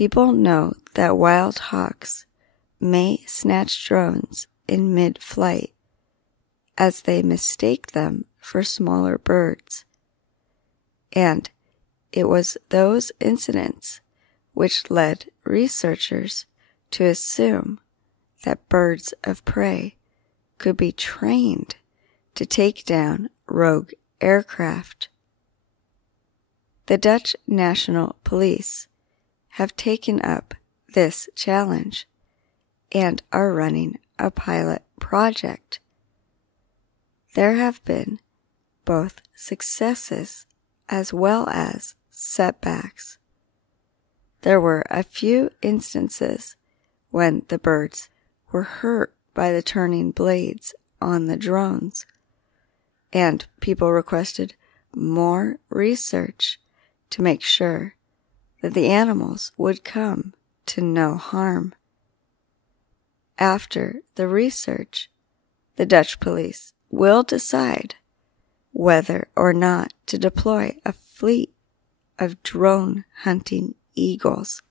People know that wild hawks may snatch drones in mid-flight as they mistake them for smaller birds. And it was those incidents which led researchers to assume that birds of prey could be trained to take down rogue aircraft. The Dutch National Police have taken up this challenge and are running a pilot project. There have been both successes as well as setbacks. There were a few instances when the birds were hurt by the turning blades on the drones, and people requested more research to make sure that the animals would come to no harm. After the research, the Dutch police will decide whether or not to deploy a fleet of drone hunting eagles.